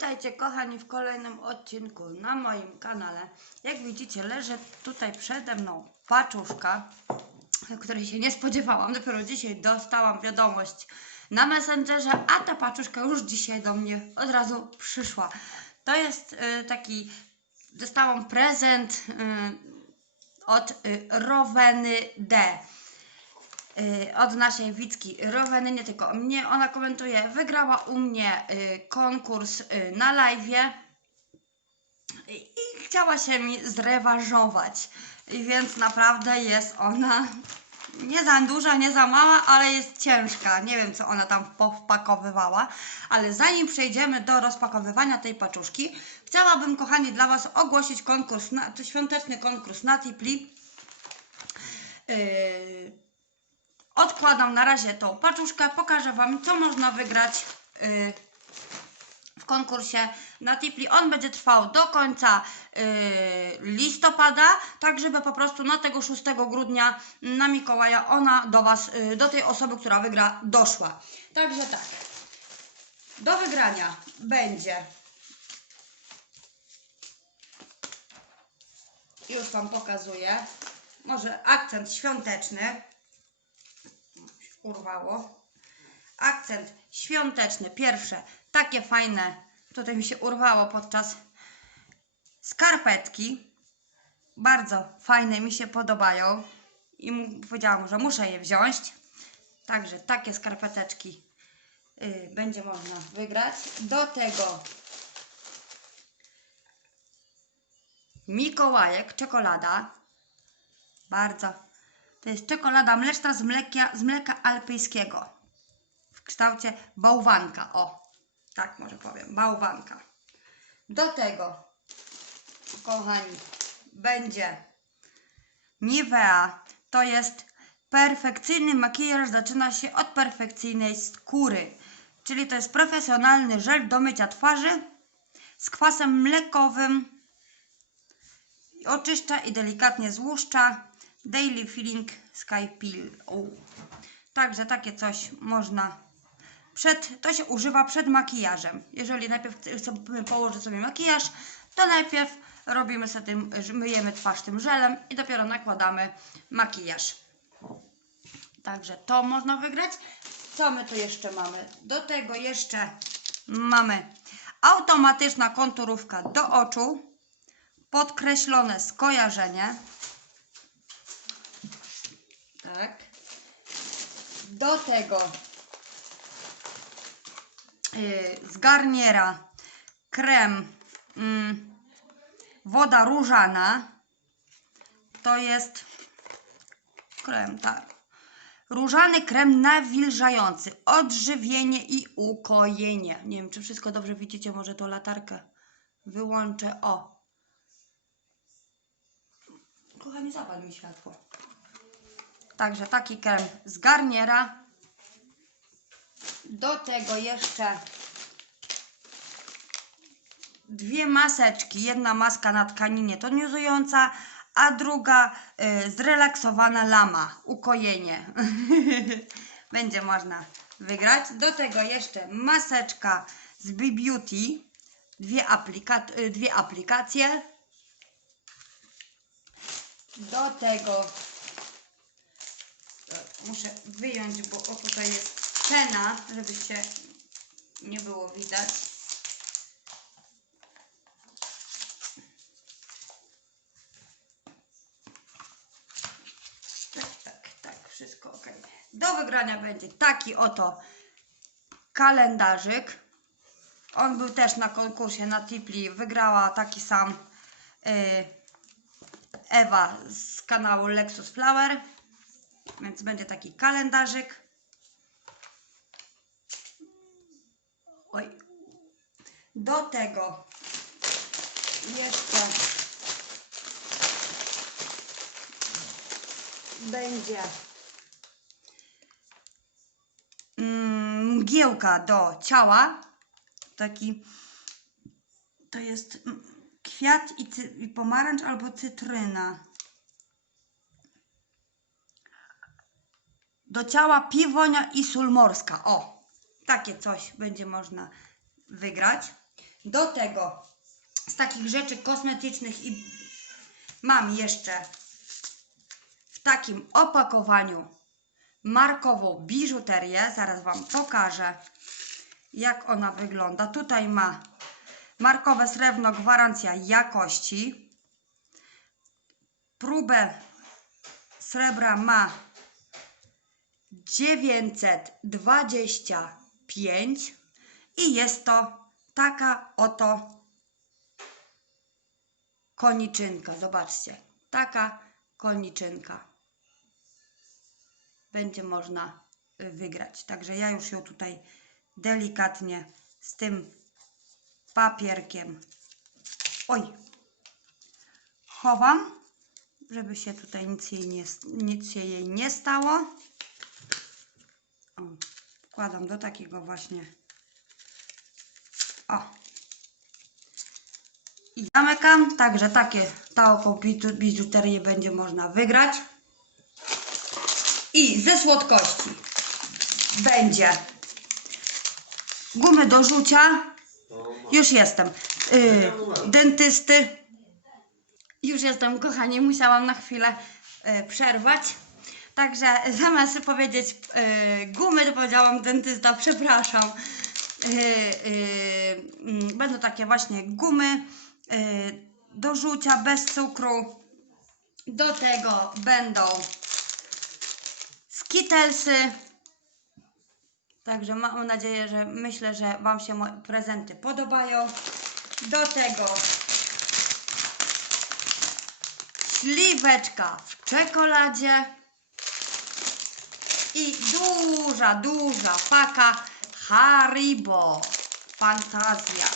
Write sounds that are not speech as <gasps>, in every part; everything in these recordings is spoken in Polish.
Witajcie kochani w kolejnym odcinku na moim kanale. Jak widzicie leży tutaj przede mną paczuszka, której się nie spodziewałam. Dopiero dzisiaj dostałam wiadomość na Messengerze, a ta paczuszka już dzisiaj do mnie od razu przyszła. To jest y, taki, dostałam prezent y, od y, Roweny D od naszej Wicki Roweny, nie tylko mnie, ona komentuje, wygrała u mnie y, konkurs y, na live'ie i, chciała się mi zrewanżować, więc naprawdę jest ona nie za duża, nie za mała, ale jest ciężka. Nie wiem, co ona tam powpakowywała, ale zanim przejdziemy do rozpakowywania tej paczuszki, chciałabym, kochani, dla Was ogłosić konkurs, na, świąteczny konkurs na Tipli. Yy, odkładam na razie tą paczuszkę, pokażę Wam, co można wygrać yy, w konkursie na Tipli. On będzie trwał do końca yy, listopada, tak żeby po prostu na tego 6 grudnia na Mikołaja ona do Was, yy, do tej osoby, która wygra, doszła. Także tak, do wygrania będzie już Wam pokazuję, może akcent świąteczny, urwało. Akcent świąteczny. Pierwsze, takie fajne, tutaj mi się urwało podczas skarpetki. Bardzo fajne, mi się podobają. I powiedziałam, że muszę je wziąć. Także takie skarpeteczki y, będzie można wygrać. Do tego Mikołajek, czekolada. Bardzo. To jest czekolada mleczna z mleka, z mleka alpejskiego. W kształcie bałwanka. O, tak może powiem. Bałwanka. Do tego, kochani, będzie Nivea. To jest perfekcyjny makijaż. Zaczyna się od perfekcyjnej skóry. Czyli to jest profesjonalny żel do mycia twarzy z kwasem mlekowym oczyszcza i delikatnie złuszcza. Daily Feeling Sky Peel. Także takie coś można przed, to się używa przed makijażem. Jeżeli najpierw chcemy położyć sobie makijaż, to najpierw robimy sobie tym, myjemy twarz tym żelem i dopiero nakładamy makijaż. Także to można wygrać. Co my tu jeszcze mamy? Do tego jeszcze mamy automatyczna konturówka do oczu podkreślone skojarzenie. Tak. Do tego yy, z garniera krem mm, woda różana. To jest krem, tak. Różany krem nawilżający, odżywienie i ukojenie. Nie wiem, czy wszystko dobrze widzicie, może tą latarkę wyłączę. O, Kochani, zapal mi światło. Także taki krem z garniera. Do tego jeszcze dwie maseczki. Jedna maska na tkaninie tonizująca, a druga y, zrelaksowana lama, ukojenie. <laughs> Będzie można wygrać. Do tego jeszcze maseczka z Be Beauty. Dwie, aplika y, dwie aplikacje. Do tego muszę wyjąć, bo o tutaj jest cena, żebyście nie było widać. Tak, tak, tak, wszystko ok. Do wygrania będzie taki oto kalendarzyk. On był też na konkursie na Tipli. Wygrała taki sam. y, Ewa z kanału Lexus Flower. Więc będzie taki kalendarzyk. Oj. Do tego jeszcze będzie mm, mgiełka do ciała. Taki to jest mm, kwiat i, i pomarańcz albo cytryna. Do ciała piwonia i sól morska. O, takie coś będzie można wygrać. Do tego z takich rzeczy kosmetycznych i mam jeszcze w takim opakowaniu markową biżuterię. Zaraz Wam pokażę, jak ona wygląda. Tutaj ma markowe srebrno, gwarancja jakości. Próbę srebra ma 925 i jest to taka oto koniczynka. Zobaczcie, taka koniczynka będzie można y, wygrać. Także ja już ją tutaj delikatnie z tym papierkiem oj chowam, żeby się tutaj nic jej nie, nic się jej nie stało. O, wkładam do takiego właśnie o i zamykam, także takie taką biżu- biżuterię będzie można wygrać. I ze słodkości będzie gumy do rzucia. Już jestem. Y, dentysty. Już jestem, kochani. Musiałam na chwilę y, przerwać. Także <laughs> zamiast powiedzieć y, gumy, to powiedziałam dentysta, przepraszam. Y, y, mm, będą takie właśnie gumy y, do rzucia bez cukru. Do tego będą skitelsy. Także mam nadzieję, że myślę, że Wam się moje prezenty podobają. Do tego śliweczka w czekoladzie i duża, duża paka Haribo Fantazja.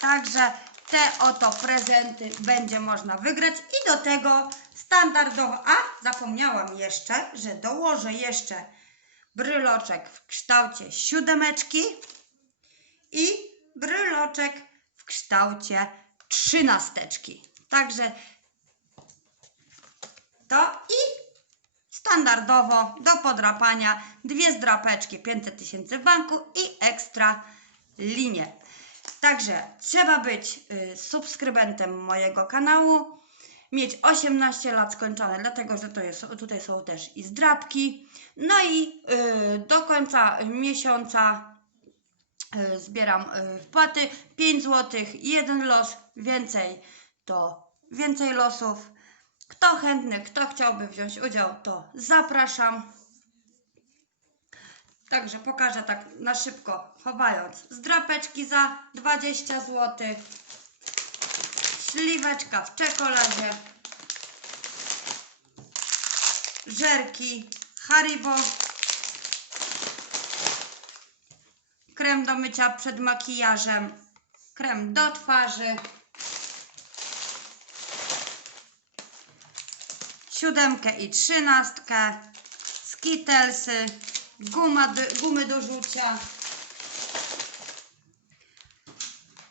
Także te oto prezenty będzie można wygrać i do tego standardowo, a zapomniałam jeszcze, że dołożę jeszcze bryloczek w kształcie siódemeczki i bryloczek w kształcie trzynasteczki. Także to i standardowo do podrapania dwie zdrapeczki 500 tysięcy w banku i ekstra linie. Także trzeba być y, subskrybentem mojego kanału, mieć 18 lat skończone, dlatego że to jest, tutaj są też i zdrapki. No i y, do końca miesiąca y, zbieram y, wpłaty 5 zł, jeden los, więcej to więcej losów. Kto chętny, kto chciałby wziąć udział, to zapraszam. Także pokażę tak na szybko, chowając zdrapeczki za 20 zł, śliweczka w czekoladzie, żerki Haribo, krem do mycia przed makijażem, krem do twarzy, siódemkę i trzynastkę, skitelsy, guma gumy do rzucia,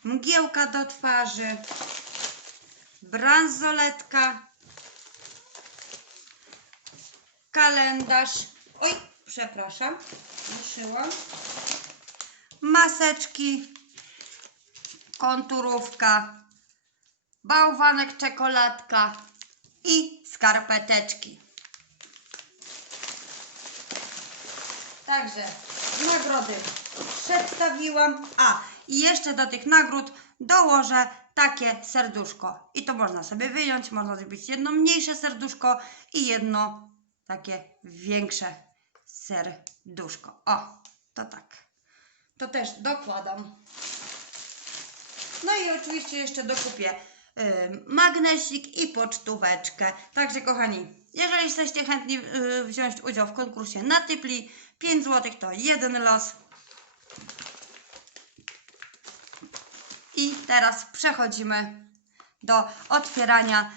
mgiełka do twarzy, bransoletka, kalendarz, oj, przepraszam, ruszyłam, maseczki, konturówka, bałwanek czekoladka i skarpeteczki. Także nagrody przedstawiłam. A i jeszcze do tych nagród dołożę takie serduszko. I to można sobie wyjąć. Można zrobić jedno mniejsze serduszko i jedno takie większe serduszko. O, to tak. To też dokładam. No i oczywiście jeszcze dokupię magnesik i pocztóweczkę. Także kochani, jeżeli jesteście chętni y, wziąć udział w konkursie na Typli, 5 zł to jeden los. I teraz przechodzimy do otwierania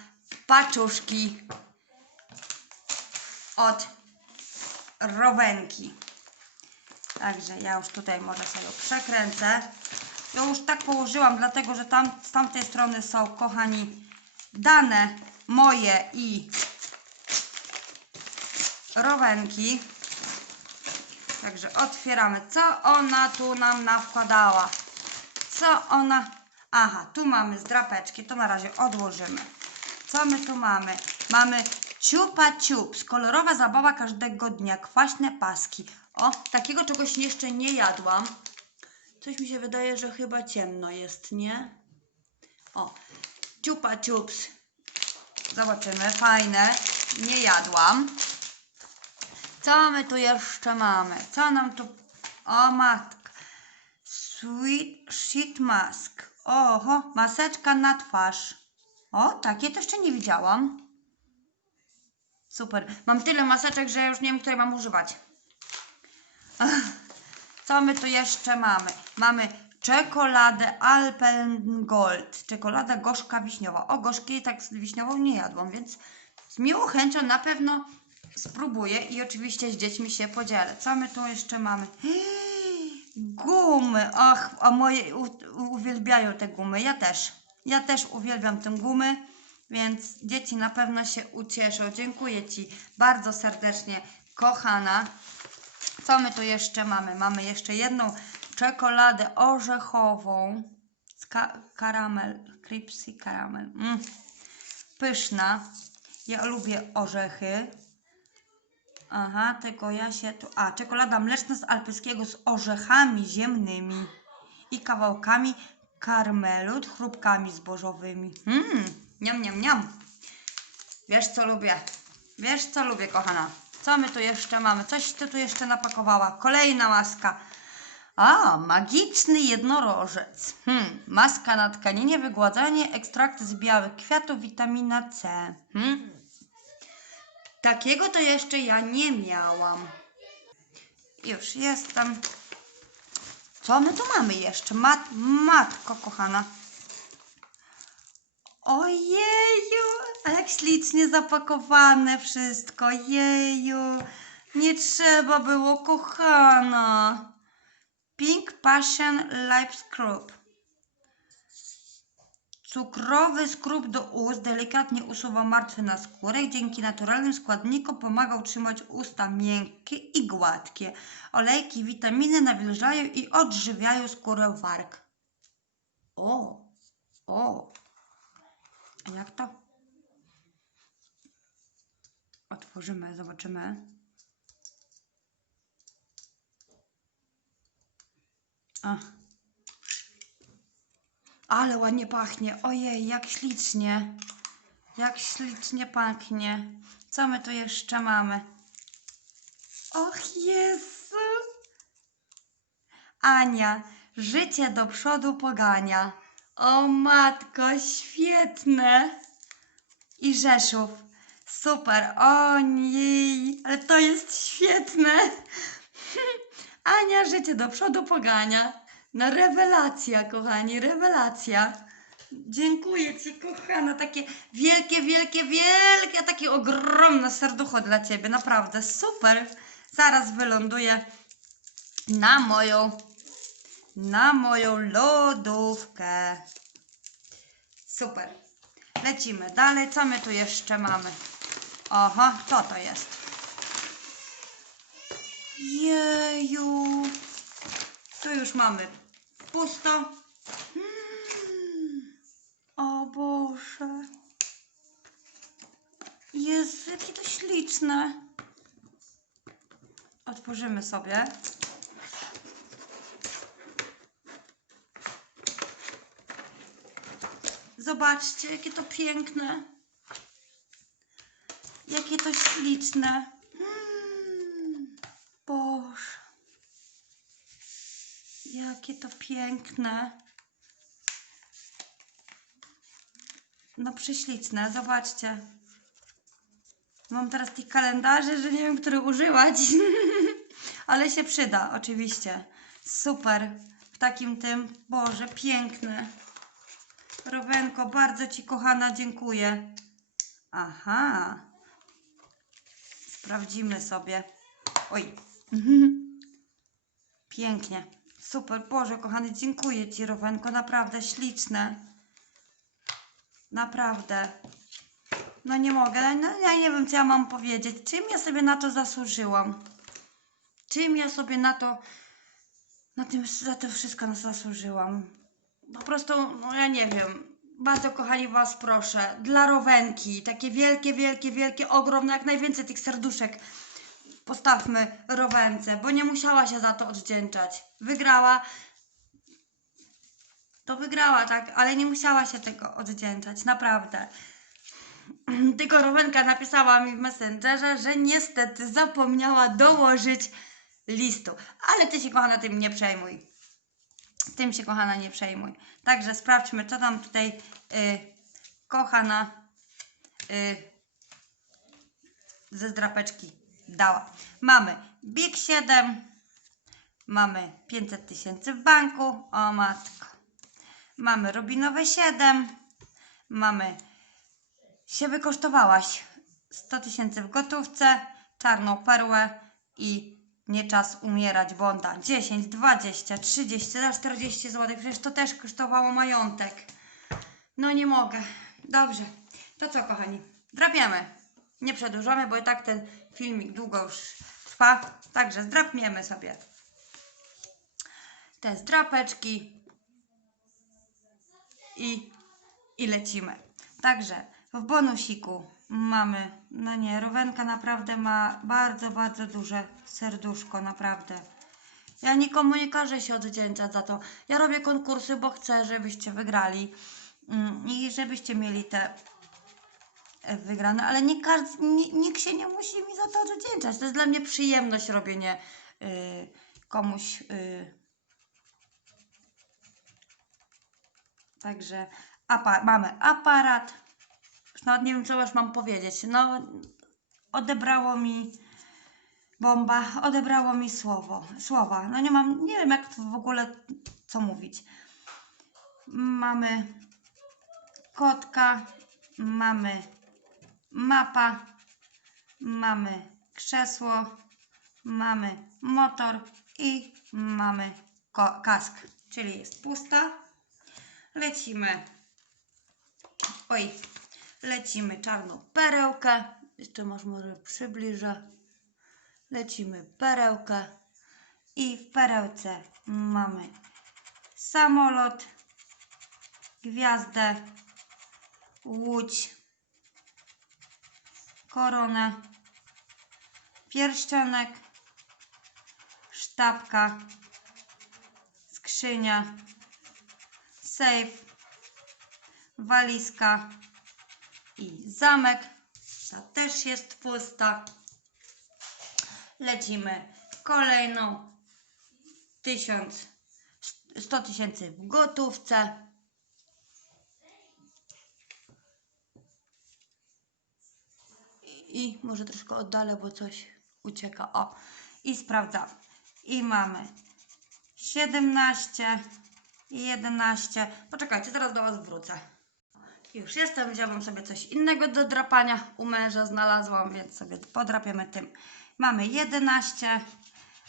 paczuszki od rowenki. Także ja już tutaj może sobie przekręcę. Ja już tak położyłam, dlatego że tam z tamtej strony są, kochani, dane moje i rowenki. Także otwieramy. Co ona tu nam nawkładała? Co ona Aha, tu mamy zdrapeczki, to na razie odłożymy. Co my tu mamy? Mamy ciupa ciups, kolorowa zabawa każdego dnia, kwaśne paski. O, takiego czegoś jeszcze nie jadłam. Coś mi się wydaje, że chyba ciemno jest, nie? O, ciupa ciups. Zobaczymy, fajne. Nie jadłam. Co my tu jeszcze mamy? Co nam tu... O, matka. Sweet sheet mask. Oho, maseczka na twarz. O, takie to jeszcze nie widziałam. Super. Mam tyle maseczek, że już nie wiem, której mam używać. Ach, Co my tu jeszcze mamy? Mamy czekoladę Alpengold. Czekolada gorzka wiśniowa. O, gorzkiej tak z wiśniową nie jadłam, więc z miłą chęcią na pewno spróbuję i oczywiście z dziećmi się podzielę. Co my tu jeszcze mamy? <gasps> Gumy. Ach, a moje uwielbiają te gumy. Ja też. Ja też uwielbiam tę gumy, więc dzieci na pewno się ucieszą. Dziękuję Ci bardzo serdecznie, kochana. Co my tu jeszcze mamy? Mamy jeszcze jedną czekoladę orzechową z ka karamel, cripsy karamel. Mm. Pyszna. Ja lubię orzechy. Aha, tylko ja się tu... A, czekolada mleczna z alpejskiego z orzechami ziemnymi i kawałkami karmelu, chrupkami zbożowymi. Mmm, niam, niam, niam. Wiesz co lubię? Wiesz co lubię, kochana? Co my tu jeszcze mamy? Coś ty tu jeszcze napakowała. Kolejna maska. A, magiczny jednorożec. Hmm, maska na tkaninie, wygładzanie, ekstrakt z białych kwiatów, witamina C. Hmm. Takiego to jeszcze ja nie miałam. Już jestem. Co my tu mamy jeszcze? Mat matko kochana. Ojeju, a jak ślicznie zapakowane wszystko. Jeju, nie trzeba było, kochana. Pink Passion Life Scrub. Cukrowy skrób do ust delikatnie usuwa martwy na skórę. Dzięki naturalnym składnikom pomaga utrzymać usta miękkie i gładkie. Olejki i witaminy nawilżają i odżywiają skórę warg. O, o. Jak to? Otworzymy, zobaczymy. A. Ale ładnie pachnie. Ojej, jak ślicznie. Jak ślicznie pachnie. Co my tu jeszcze mamy? Och Jezu. Ania, życie do przodu pogania. O matko, świetne. I Rzeszów. Super. O nie, ale to jest świetne. <laughs> Ania, życie do przodu pogania. No rewelacja, kochani, rewelacja. Dziękuję Ci, kochana. Takie wielkie, wielkie, wielkie, takie ogromne serducho dla Ciebie. Naprawdę super. Zaraz wyląduję na moją, na moją lodówkę. Super. Lecimy dalej. Co my tu jeszcze mamy? Aha, co to jest? Jeju. Tu już mamy pusto. Mm. O Boże. Jezu, jakie to śliczne. Otworzymy sobie. Zobaczcie, jakie to piękne. Jakie to śliczne. Mm. Boże. Jakie to piękne. No prześliczne, zobaczcie. Mam teraz tych kalendarzy, że nie wiem, który używać. <laughs> Ale się przyda, oczywiście. Super. W takim tym, Boże, piękne. Rowenko, bardzo Ci kochana dziękuję. Aha. Sprawdzimy sobie. Oj. <laughs> Pięknie. Super. Boże, kochany, dziękuję Ci, Rowenko. Naprawdę śliczne. Naprawdę. No nie mogę. No, ja nie wiem, co ja mam powiedzieć. Czym ja sobie na to zasłużyłam? Czym ja sobie na to, na tym, za to wszystko zasłużyłam? Po prostu, no ja nie wiem, bardzo kochani Was proszę, dla Rowenki, takie wielkie, wielkie, wielkie, ogromne, jak najwięcej tych serduszek postawmy Rowence, bo nie musiała się za to odwdzięczać. Wygrała, to wygrała, tak, ale nie musiała się tego odwdzięczać, naprawdę. <clears throat> Tylko Rowenka napisała mi w Messengerze, że niestety zapomniała dołożyć listu. Ale ty się, kochana, tym nie przejmuj. Tym się, kochana, nie przejmuj. Także sprawdźmy, co tam tutaj y, kochana y, ze zdrapeczki dała. Mamy Big 7, mamy 500 tysięcy w banku, o matko. Mamy Robinowe 7, mamy się wykosztowałaś 100 tysięcy w gotówce, czarną perłę i nie czas umierać bonda 10, 20, 30, za 40 zł, przecież to też kosztowało majątek. No nie mogę. Dobrze. To co kochani? Drapiemy. Nie przedłużamy, bo i tak ten filmik długo już trwa. Także zdrapniemy sobie te zdrapeczki i, i lecimy. Także w bonusiku mamy, no nie, Rowenka naprawdę ma bardzo, bardzo duże serduszko, naprawdę. Ja nikomu nie każę się odwdzięczać za to. Ja robię konkursy, bo chcę, żebyście wygrali mm, i żebyście mieli te e, wygrane, ale nie każdy, ni- nikt się nie musi mi za to odwdzięczać. To jest dla mnie przyjemność robienie y, komuś. Y, Także apa- mamy aparat. Nawet nie wiem, co już mam powiedzieć. No, odebrało mi bomba, odebrało mi słowo, słowa. No nie mam, nie wiem jak w ogóle co mówić. Mamy kotka, mamy mapa, mamy krzesło, mamy motor i mamy kask, czyli jest pusta. Lecimy. Oj, lecimy czarną perełkę. Jeszcze może, może przybliżę. Lecimy perełkę. I w perełce mamy samolot, gwiazdę, łódź, koronę, pierścionek, sztabka, skrzynia, sejf, walizka i zamek. Ta też jest pusta. Lecimy kolejną 1000, 100 tysięcy w gotówce. I, może troszkę oddalę, bo coś ucieka. O, i sprawdzam. I mamy 17 i 11. Poczekajcie, zaraz do Was wrócę. Już jestem, wziąłam sobie coś innego do drapania. U męża znalazłam, więc sobie podrapiemy tym. Mamy 11,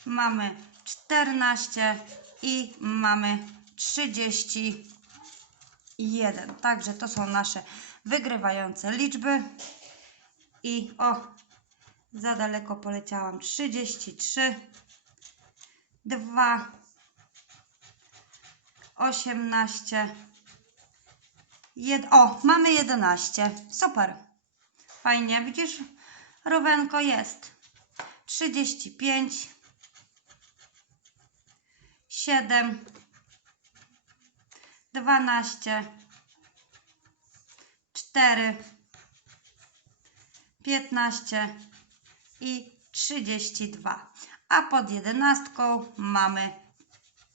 mamy 14 i mamy 31. Także to są nasze wygrywające liczby. I o, za daleko poleciałam. 33, 2, 18. Jed o, mamy 11. Super. Fajnie. Widzisz, Rowenko jest. 35. 7. 12. 4. 15 i 32. A pod jedenastką mamy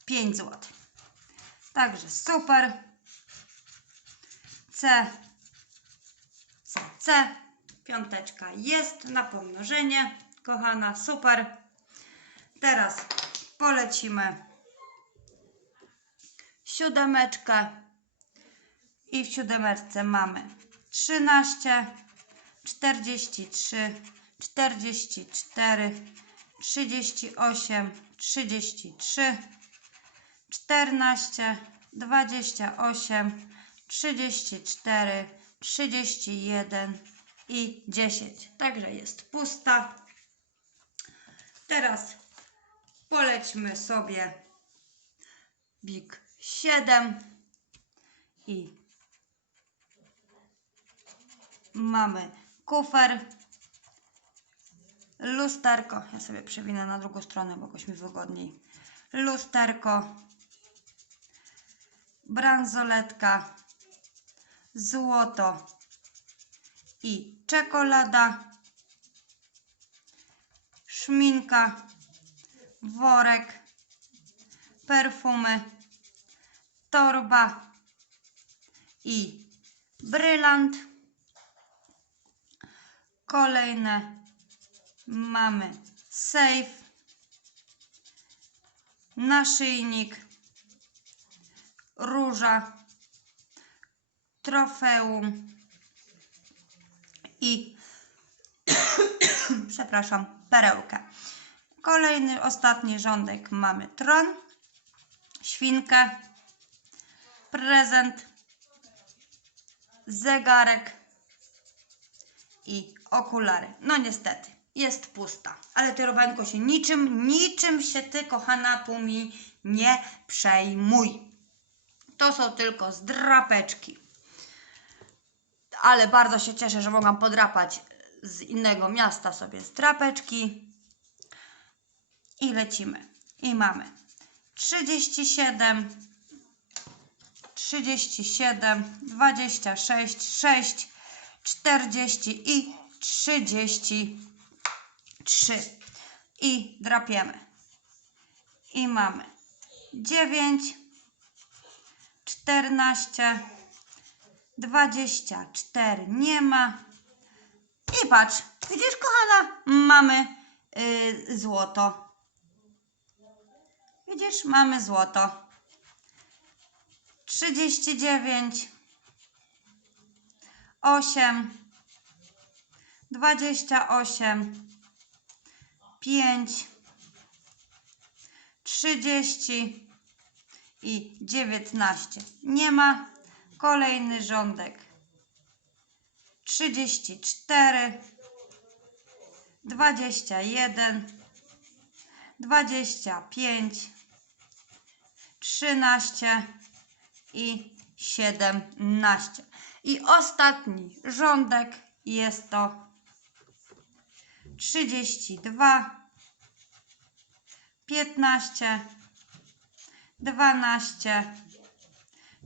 5 zł. Także super. C, C. Piąteczka jest na pomnożenie. Kochana, super. Teraz polecimy siódemeczkę. I w siódemeczce mamy 13, 43, 44, 38, 33, 14, 28, 34, 31 i 10. Także jest pusta. Teraz polećmy sobie Big 7. I mamy kufer, lusterko. Ja sobie przewinę na drugą stronę, bo jakoś mi wygodniej. Lusterko, bransoletka, złoto i czekolada, szminka, worek, perfumy, torba i brylant. Kolejne mamy safe, naszyjnik, róża, trofeum i <coughs> przepraszam, perełkę. Kolejny, ostatni rządek mamy tron, świnkę, prezent, zegarek i okulary. No niestety, jest pusta. Ale ty, Robańko, się niczym, niczym się ty, kochana, tu mi nie przejmuj. To są tylko zdrapeczki. Ale bardzo się cieszę, że mogłam podrapać z innego miasta sobie zdrapeczki. I lecimy. I mamy 37, 37, 26, 6, 40 i 33. I drapiemy. I mamy 9, 14, 24 nie ma. I patrz, widzisz kochana, mamy y, złoto. Widzisz, mamy złoto. 39, 8, 28, 5, 30 i 19. Nie ma. Kolejny rządek. 34, 21, 25, 13 i 17. I ostatni rządek jest to 32, 15, 12,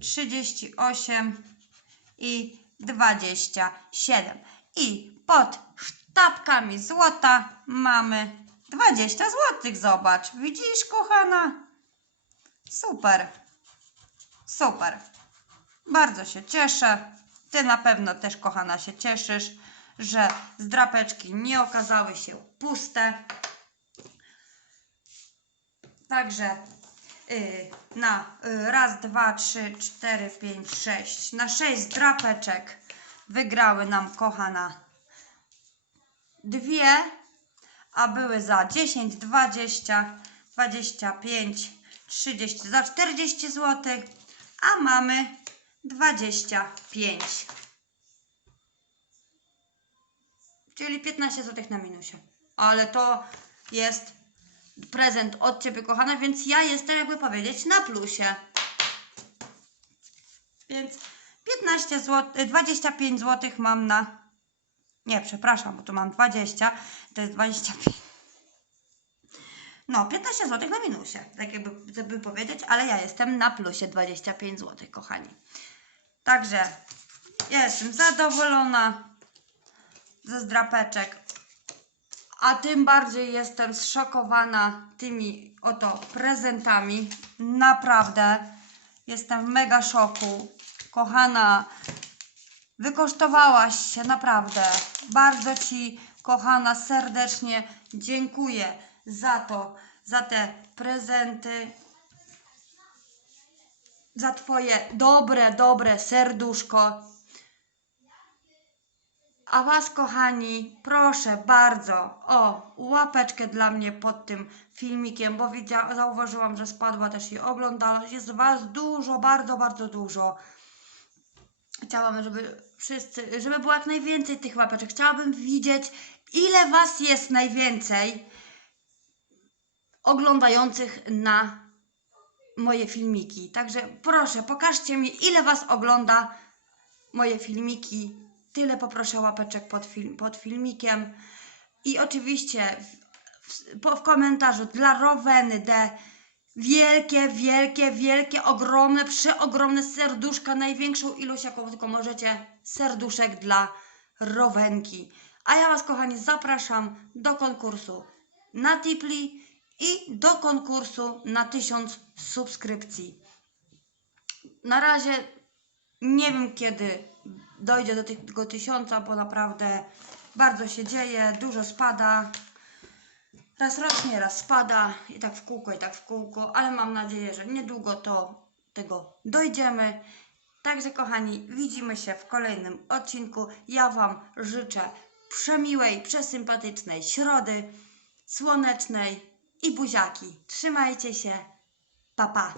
38 i 27. I pod sztabkami złota mamy 20 złotych. Zobacz, widzisz, kochana? Super. Super. Bardzo się cieszę. Ty na pewno też, kochana, się cieszysz, że zdrapeczki nie okazały się puste. Także na y, raz, dwa, trzy, cztery, pięć, sześć. Na sześć drapeczek wygrały nam kochana dwie, a były za 10, 20, 25, 30, za 40 zł, a mamy 25. Czyli 15 zł na minusie. Ale to jest prezent od Ciebie, kochana, więc ja jestem, jakby powiedzieć, na plusie. Więc 15 zł, 25 zł mam na. Nie, przepraszam, bo tu mam 20, to jest 25. No, 15 zł na minusie, tak jakby, jakby powiedzieć, ale ja jestem na plusie 25 zł, kochani. Także jestem zadowolona ze zdrapeczek, a tym bardziej jestem zszokowana tymi oto prezentami. Naprawdę jestem w mega szoku. Kochana, wykosztowałaś się, naprawdę. Bardzo Ci, kochana, serdecznie dziękuję za to, za te prezenty, za Twoje dobre, dobre serduszko. A Was, kochani, proszę bardzo o łapeczkę dla mnie pod tym filmikiem, bo widzia, zauważyłam, że spadła też i oglądalność. Jest Was dużo, bardzo, bardzo dużo. Chciałabym, żeby wszyscy, żeby było jak najwięcej tych łapeczek. Chciałabym widzieć, ile Was jest najwięcej oglądających na moje filmiki. Także proszę, pokażcie mi, ile Was ogląda moje filmiki. Tyle poproszę łapeczek pod, film, pod filmikiem. I oczywiście w, w, w komentarzu dla Roweny D. Wielkie, wielkie, wielkie, ogromne, przeogromne serduszka, największą ilość jaką tylko możecie serduszek dla Rowenki. A ja Was kochani zapraszam do konkursu na Tipli i do konkursu na 1000 subskrypcji. Na razie nie wiem kiedy dojdzie do tego tysiąca, bo naprawdę bardzo się dzieje, dużo spada. Raz rośnie, raz spada i tak w kółko, i tak w kółko, ale mam nadzieję, że niedługo to tego dojdziemy. Także kochani, widzimy się w kolejnym odcinku. Ja Wam życzę przemiłej, przesympatycznej środy, słonecznej i buziaki. Trzymajcie się. Pa pa.